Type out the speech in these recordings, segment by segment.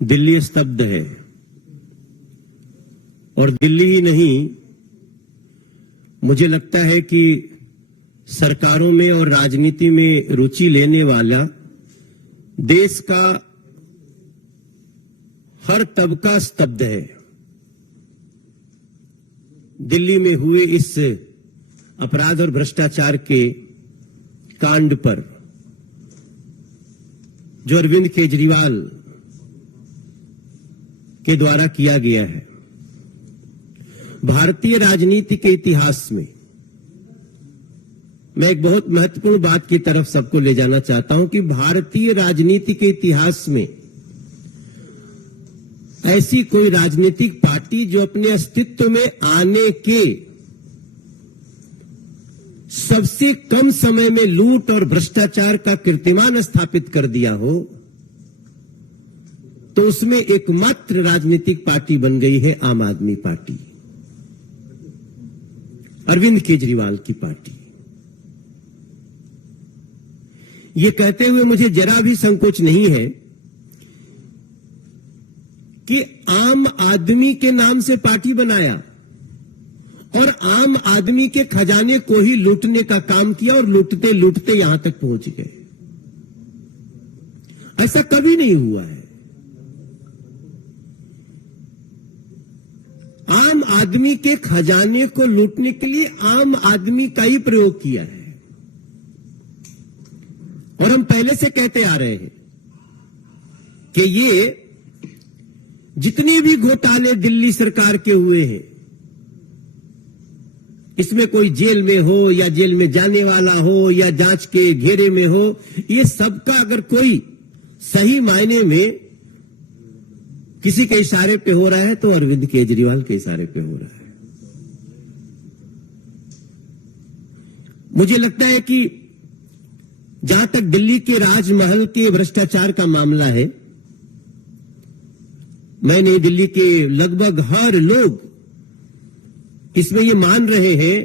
दिल्ली स्तब्ध है और दिल्ली ही नहीं, मुझे लगता है कि सरकारों में और राजनीति में रुचि लेने वाला देश का हर तबका स्तब्ध है। दिल्ली में हुए इस अपराध और भ्रष्टाचार के कांड पर जो अरविंद केजरीवाल के द्वारा किया गया है, भारतीय राजनीति के इतिहास में मैं एक बहुत महत्वपूर्ण बात की तरफ सबको ले जाना चाहता हूं कि भारतीय राजनीति के इतिहास में ऐसी कोई राजनीतिक पार्टी जो अपने अस्तित्व में आने के सबसे कम समय में लूट और भ्रष्टाचार का कीर्तिमान स्थापित कर दिया हो, तो उसमें एकमात्र राजनीतिक पार्टी बन गई है आम आदमी पार्टी, अरविंद केजरीवाल की पार्टी। ये कहते हुए मुझे जरा भी संकोच नहीं है कि आम आदमी के नाम से पार्टी बनाया और आम आदमी के खजाने को ही लूटने का काम किया और लूटते लूटते यहां तक पहुंच गए। ऐसा कभी नहीं हुआ है। आम आदमी के खजाने को लूटने के लिए आम आदमी का ही प्रयोग किया है। और हम पहले से कहते आ रहे हैं कि ये जितने भी घोटाले दिल्ली सरकार के हुए हैं, इसमें कोई जेल में हो या जेल में जाने वाला हो या जांच के घेरे में हो, ये सबका अगर कोई सही मायने में किसी के इशारे पे हो रहा है तो अरविंद केजरीवाल के इशारे पे हो रहा है। मुझे लगता है कि जहां तक दिल्ली के राजमहल के भ्रष्टाचार का मामला है, मैंने दिल्ली के लगभग हर लोग इसमें ये मान रहे हैं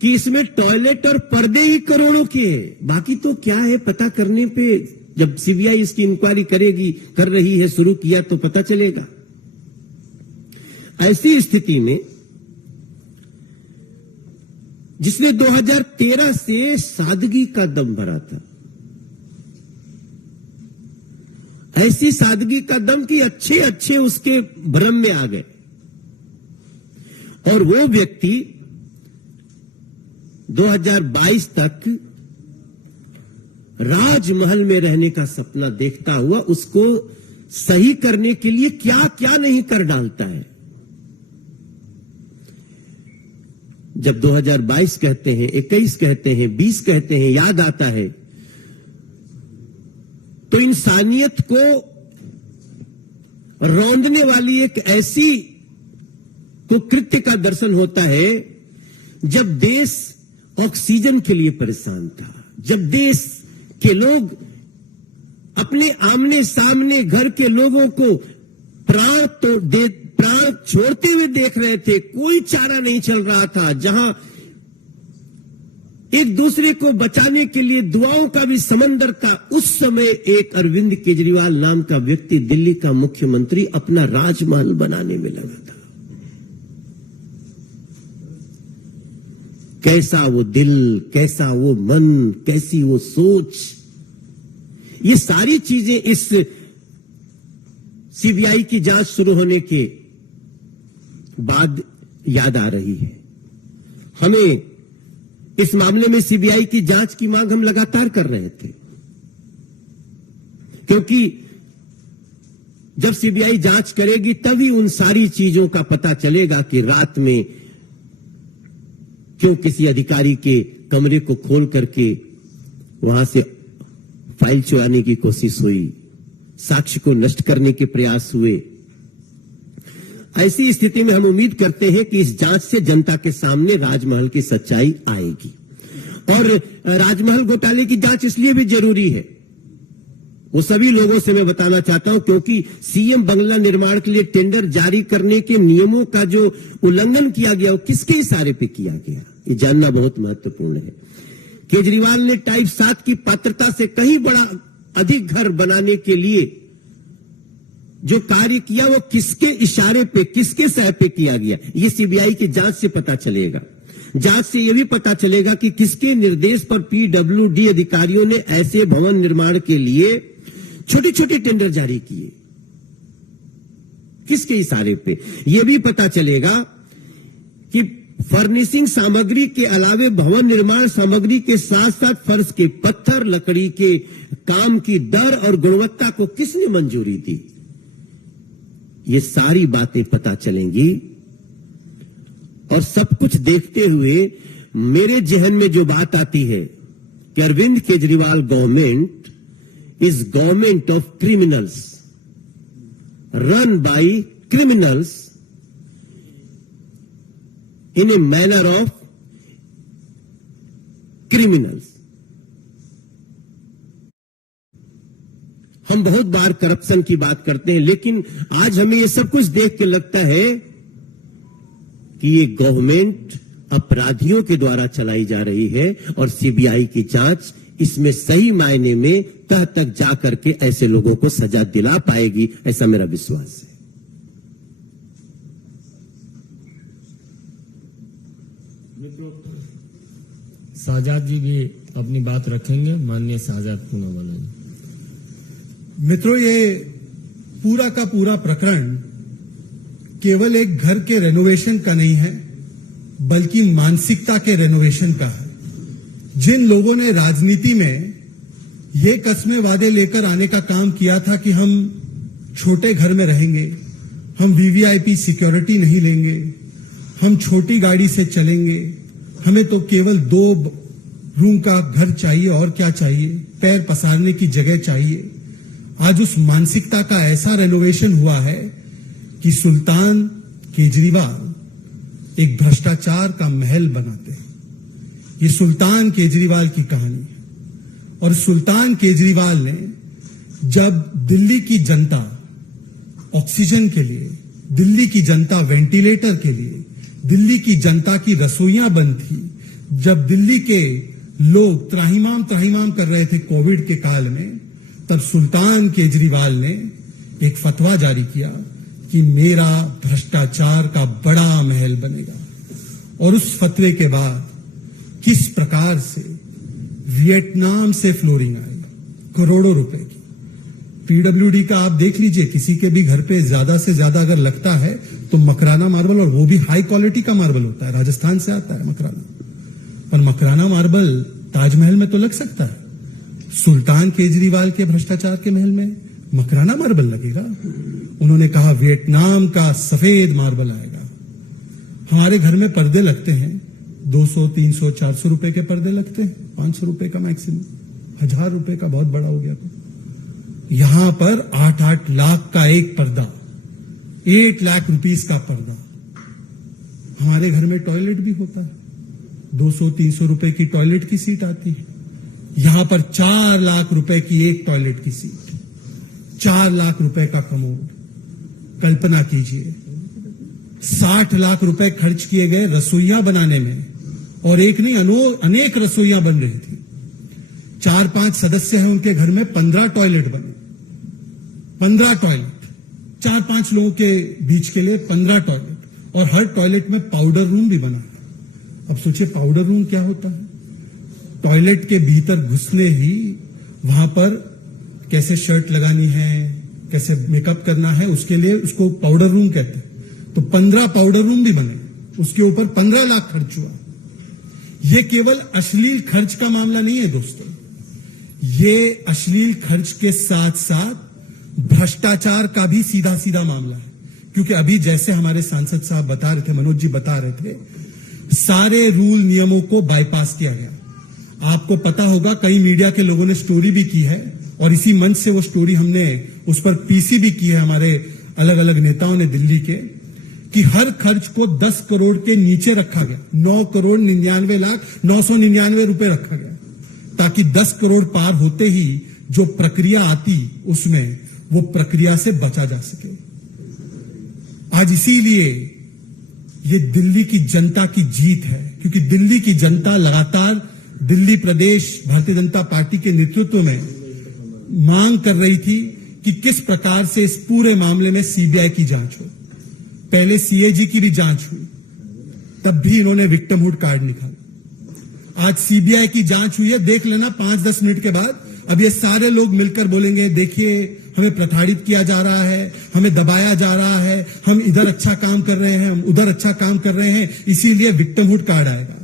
कि इसमें टॉयलेट और पर्दे ही करोड़ों के हैं। बाकी तो क्या है पता करने पे, जब सीबीआई इसकी इंक्वायरी कर रही है, शुरू किया तो पता चलेगा। ऐसी स्थिति में जिसने 2013 से सादगी का दम भरा था, ऐसी सादगी का दम कि अच्छे अच्छे उसके भ्रम में आ गए, और वो व्यक्ति 2022 तक राजमहल में रहने का सपना देखता हुआ उसको सही करने के लिए क्या क्या नहीं कर डालता है। जब 2022 कहते हैं, 21 कहते हैं, 20 कहते हैं, याद आता है तो इंसानियत को रौंदने वाली एक ऐसी कुकृत्य का दर्शन होता है जब देश ऑक्सीजन के लिए परेशान था, जब देश के लोग अपने आमने सामने घर के लोगों को प्राण छोड़ते हुए देख रहे थे, कोई चारा नहीं चल रहा था, जहां एक दूसरे को बचाने के लिए दुआओं का भी समंदर था, उस समय एक अरविंद केजरीवाल नाम का व्यक्ति दिल्ली का मुख्यमंत्री अपना राजमहल बनाने में लगा था। कैसा वो दिल, कैसा वो मन, कैसी वो सोच, ये सारी चीजें इस सीबीआई की जांच शुरू होने के बाद याद आ रही है। हमें इस मामले में सीबीआई की जांच की मांग हम लगातार कर रहे थे, क्योंकि जब सीबीआई जांच करेगी तभी उन सारी चीजों का पता चलेगा कि रात में क्यों किसी अधिकारी के कमरे को खोल करके वहां से फाइल चुराने की कोशिश हुई, साक्ष्य को नष्ट करने के प्रयास हुए। ऐसी स्थिति में हम उम्मीद करते हैं कि इस जांच से जनता के सामने राजमहल की सच्चाई आएगी। और राजमहल घोटाले की जांच इसलिए भी जरूरी है, वो सभी लोगों से मैं बताना चाहता हूं, क्योंकि सीएम बंगला निर्माण के लिए टेंडर जारी करने के नियमों का जो उल्लंघन किया गया वो किसके इशारे पे किया गया, ये जानना बहुत महत्वपूर्ण है। केजरीवाल ने टाइप 7 की पात्रता से कहीं बड़ा अधिक घर बनाने के लिए जो कार्य किया वो किसके इशारे पे, किसके सह पे किया गया, ये सीबीआई की जांच से पता चलेगा। जांच से यह भी पता चलेगा कि किसके निर्देश पर पीडब्ल्यूडी अधिकारियों ने ऐसे भवन निर्माण के लिए छोटी छोटी टेंडर जारी किए, किसके इशारे पे। यह भी पता चलेगा कि फर्निशिंग सामग्री के अलावे भवन निर्माण सामग्री के साथ साथ फर्श के पत्थर, लकड़ी के काम की दर और गुणवत्ता को किसने मंजूरी दी, ये सारी बातें पता चलेंगी। और सब कुछ देखते हुए मेरे जहन में जो बात आती है कि Arvind Kejriwal government is government of criminals, run by criminals in a manner of criminals। हम बहुत बार करप्शन की बात करते हैं, लेकिन आज हमें ये सब कुछ देख के लगता है कि ये गवर्नमेंट अपराधियों के द्वारा चलाई जा रही है और सीबीआई की जांच इसमें सही मायने में तह तक जाकर के ऐसे लोगों को सजा दिला पाएगी, ऐसा मेरा विश्वास है। शाहजाद जी भी अपनी बात रखेंगे, माननीय शाहजाद पूनावाला जी। मित्रों, ये पूरा का पूरा प्रकरण केवल एक घर के रेनोवेशन का नहीं है, बल्कि मानसिकता के रेनोवेशन का है। जिन लोगों ने राजनीति में ये कस्में वादे लेकर आने का काम किया था कि हम छोटे घर में रहेंगे, हम वीवीआईपी सिक्योरिटी नहीं लेंगे, हम छोटी गाड़ी से चलेंगे, हमें तो केवल 2 रूम का घर चाहिए और क्या चाहिए, पैर पसारने की जगह चाहिए। आज उस मानसिकता का ऐसा रेनोवेशन हुआ है कि सुल्तान केजरीवाल एक भ्रष्टाचार का महल बनाते हैं। ये सुल्तान केजरीवाल की कहानी है। और सुल्तान केजरीवाल ने जब दिल्ली की जनता ऑक्सीजन के लिए, दिल्ली की जनता वेंटिलेटर के लिए, दिल्ली की जनता की रसोइयां बंद थी, जब दिल्ली के लोग त्राहिमाम कर रहे थे कोविड के काल में, तब सुल्तान केजरीवाल ने एक फतवा जारी किया कि मेरा भ्रष्टाचार का बड़ा महल बनेगा। और उस फतवे के बाद किस प्रकार से वियतनाम से फ्लोरिंग आई, करोड़ों रुपए की। पीडब्ल्यूडी का आप देख लीजिए, किसी के भी घर पे ज्यादा से ज्यादा अगर लगता है तो मकराना मार्बल, और वो भी हाई क्वालिटी का मार्बल होता है, राजस्थान से आता है मकराना। पर मकराना मार्बल ताजमहल में तो लग सकता है, सुल्तान केजरीवाल के भ्रष्टाचार के महल में मकराना मार्बल लगेगा। उन्होंने कहा वियतनाम का सफेद मार्बल आएगा। हमारे घर में पर्दे लगते हैं, 200, 300, 400 रुपए के पर्दे लगते हैं, 500 रुपए का मैक्सिमम, 1000 रुपए का बहुत बड़ा हो गया तो। यहां पर 8-8 लाख का एक पर्दा, 8 लाख रुपीस का पर्दा। हमारे घर में टॉयलेट भी होता है, 200-300 रुपए की टॉयलेट की सीट आती है। यहां पर 4 लाख रुपए की एक टॉयलेट की सीट, 4 लाख रुपए का कमोड। कल्पना कीजिए, 60 लाख रुपए खर्च किए गए रसोइयां बनाने में, और एक नहीं अनेक रसोइयां बन रही थी। 4-5 सदस्य हैं उनके घर में, 15 टॉयलेट बने, 15 टॉयलेट, 4-5 लोगों के बीच के लिए 15 टॉयलेट, और हर टॉयलेट में पाउडर रूम भी बना है। अब सोचिए पाउडर रूम क्या होता है। टॉयलेट के भीतर घुसने ही वहां पर कैसे शर्ट लगानी है, कैसे मेकअप करना है, उसके लिए उसको पाउडर रूम कहते हैं। तो 15 पाउडर रूम भी बने, उसके ऊपर 15 लाख खर्च हुआ। यह केवल अश्लील खर्च का मामला नहीं है दोस्तों, ये अश्लील खर्च के साथ साथ भ्रष्टाचार का भी सीधा सीधा मामला है। क्योंकि अभी जैसे हमारे सांसद साहब बता रहे थे, मनोज जी बता रहे थे, सारे रूल नियमों को बाईपास किया गया। आपको पता होगा, कई मीडिया के लोगों ने स्टोरी भी की है, और इसी मंच से वो स्टोरी हमने उस पर पीसी भी की है, हमारे अलग अलग नेताओं ने दिल्ली के, कि हर खर्च को 10 करोड़ के नीचे रखा गया। 9,99,999 रुपए रखा गया, ताकि 10 करोड़ पार होते ही जो प्रक्रिया आती उसमें वो प्रक्रिया से बचा जा सके। आज इसीलिए ये दिल्ली की जनता की जीत है, क्योंकि दिल्ली की जनता लगातार दिल्ली प्रदेश भारतीय जनता पार्टी के नेतृत्व में मांग कर रही थी कि किस प्रकार से इस पूरे मामले में सीबीआई की जांच हो। पहले सीएजी की भी जांच हुई, तब भी इन्होंने विक्टिमहुड कार्ड निकाला। आज सीबीआई की जांच हुई है, देख लेना 5-10 मिनट के बाद अब ये सारे लोग मिलकर बोलेंगे देखिए हमें प्रताड़ित किया जा रहा है, हमें दबाया जा रहा है, हम इधर अच्छा काम कर रहे हैं, हम उधर अच्छा काम कर रहे हैं, इसीलिए विक्टिमहुड कार्ड आएगा।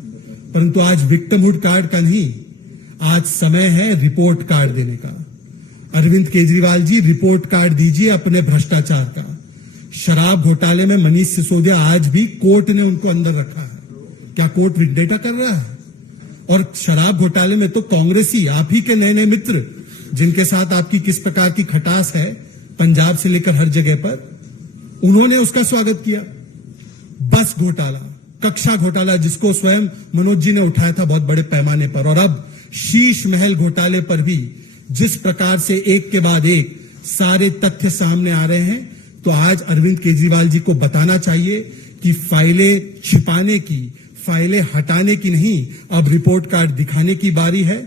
परंतु आज विक्टिमहुड कार्ड का नहीं, आज समय है रिपोर्ट कार्ड देने का। अरविंद केजरीवाल जी, रिपोर्ट कार्ड दीजिए अपने भ्रष्टाचार का। शराब घोटाले में मनीष सिसोदिया आज भी कोर्ट ने उनको अंदर रखा है। क्या कोर्ट विंडेटा कर रहा है? और शराब घोटाले में तो कांग्रेसी, आप ही के नए नए मित्र जिनके साथ आपकी किस प्रकार की खटास है पंजाब से लेकर हर जगह पर, उन्होंने उसका स्वागत किया। बस घोटाला, कक्षा घोटाला जिसको स्वयं मनोज जी ने उठाया था बहुत बड़े पैमाने पर, और अब शीश महल घोटाले पर भी जिस प्रकार से एक के बाद एक सारे तथ्य सामने आ रहे हैं, तो आज अरविंद केजरीवाल जी को बताना चाहिए कि फाइलें छिपाने की, फाइलें हटाने की नहीं, अब रिपोर्ट कार्ड दिखाने की बारी है।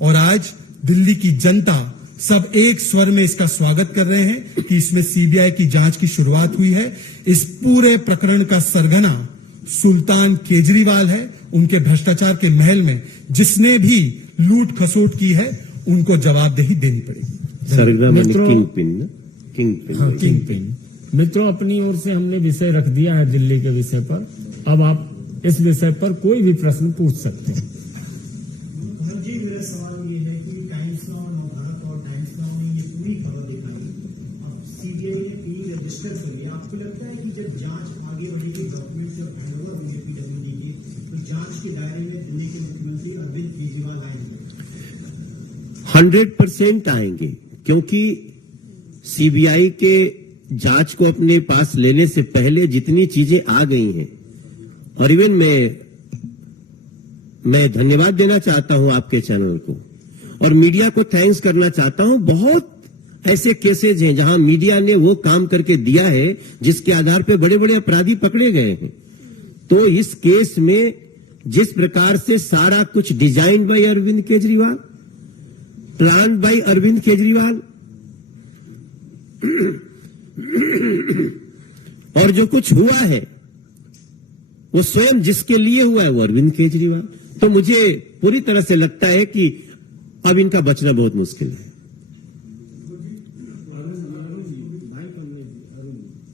और आज दिल्ली की जनता सब एक स्वर में इसका स्वागत कर रहे हैं कि इसमें सीबीआई की जांच की शुरुआत हुई है। इस पूरे प्रकरण का सरगना सुल्तान केजरीवाल है। उनके भ्रष्टाचार के महल में जिसने भी लूट खसोट की है उनको जवाबदेही देनी पड़ेगी। सरगना मैंने मित्रों- किंग पिन, किंग पिन। हाँ, किंग पिन। मित्रों, अपनी ओर से हमने विषय रख दिया है दिल्ली के विषय पर। अब आप इस विषय पर कोई भी प्रश्न पूछ सकते हैं। मनोज जी, मेरा सवाल ये है कि टाइम्स नाउ नवभारत और टाइम्स नाउ ने ये पूरी खबर दिखाई, अब सीबीआई ने पी रजिस्टर कर लिया। आपको लगता है कि जब जांच आगे बढ़ेगी, डॉक्यूमेंट जब हैंडओवर होंगे पीडब्ल्यूडी के, तो जांच के दायरे में दिल्ली के मुख्यमंत्री अरविंद केजरीवाल आएंगे? 100% आएंगे, क्योंकि सीबीआई के जांच को अपने पास लेने से पहले जितनी चीजें आ गई हैं, और इवन मैं धन्यवाद देना चाहता हूं आपके चैनल को और मीडिया को थैंक्स करना चाहता हूं। बहुत ऐसे केसेज हैं जहां मीडिया ने वो काम करके दिया है जिसके आधार पर बड़े बड़े अपराधी पकड़े गए हैं। तो इस केस में जिस प्रकार से सारा कुछ design by Arvind Kejriwal, plan by Arvind Kejriwal, और जो कुछ हुआ है वो स्वयं जिसके लिए हुआ है वो अरविंद केजरीवाल। तो मुझे पूरी तरह से लगता है कि अब इनका बचना बहुत मुश्किल है।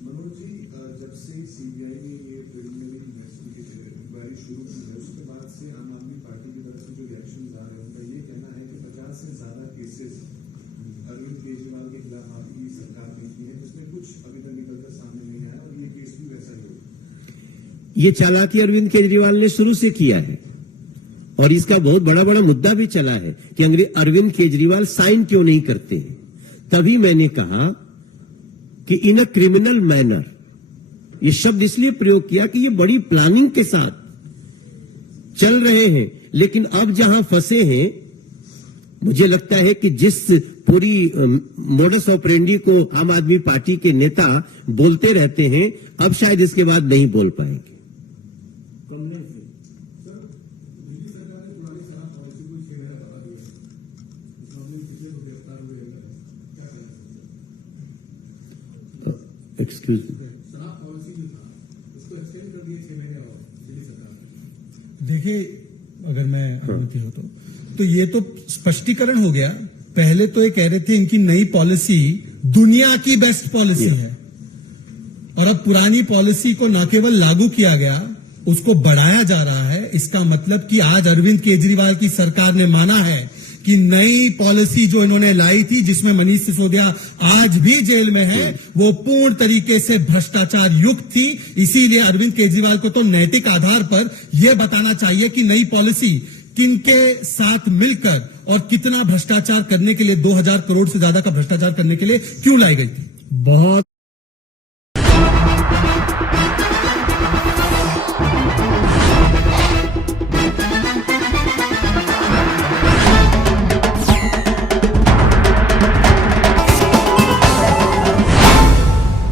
मनोज जी, जब से सीबीआई ने ये प्रिलिमिनरी इंक्वायरी शुरू की है, उसके बाद से आम आदमी पार्टी की तरफ से जो रिएक्शन आ रहे हैं, उनका ये कहना है कि 50 से ज्यादा केसेस अरविंद केजरीवाल के खिलाफ आपकी सरकार ने की है, जिसमें कुछ अभी तक निकलकर सामने नहीं आया, और ये केस भी वैसा ही होगा। ये चालाकी अरविंद केजरीवाल ने शुरू से किया है, और इसका बहुत बड़ा बड़ा मुद्दा भी चला है कि अरविंद केजरीवाल साइन क्यों नहीं करते हैं। तभी मैंने कहा कि इन अ क्रिमिनल मैनर, ये शब्द इसलिए प्रयोग किया कि ये बड़ी प्लानिंग के साथ चल रहे हैं। लेकिन अब जहां फंसे हैं, मुझे लगता है कि जिस पूरी मोडस ऑपरेंडी को आम आदमी पार्टी के नेता बोलते रहते हैं, अब शायद इसके बाद नहीं बोल पाएंगे। Excuse me. देखिए, अगर मैं अनुमति हो तो ये तो स्पष्टीकरण हो गया। पहले तो ये कह रहे थे इनकी नई पॉलिसी दुनिया की बेस्ट पॉलिसी है, और अब पुरानी पॉलिसी को न केवल लागू किया गया, उसको बढ़ाया जा रहा है। इसका मतलब कि आज अरविंद केजरीवाल की सरकार ने माना है कि नई पॉलिसी जो इन्होंने लाई थी, जिसमें मनीष सिसोदिया आज भी जेल में है, वो पूर्ण तरीके से भ्रष्टाचार युक्त थी। इसीलिए अरविंद केजरीवाल को तो नैतिक आधार पर यह बताना चाहिए कि नई पॉलिसी किनके साथ मिलकर और कितना भ्रष्टाचार करने के लिए, 2000 करोड़ से ज्यादा का भ्रष्टाचार करने के लिए क्यों लाई गई थी। बहुत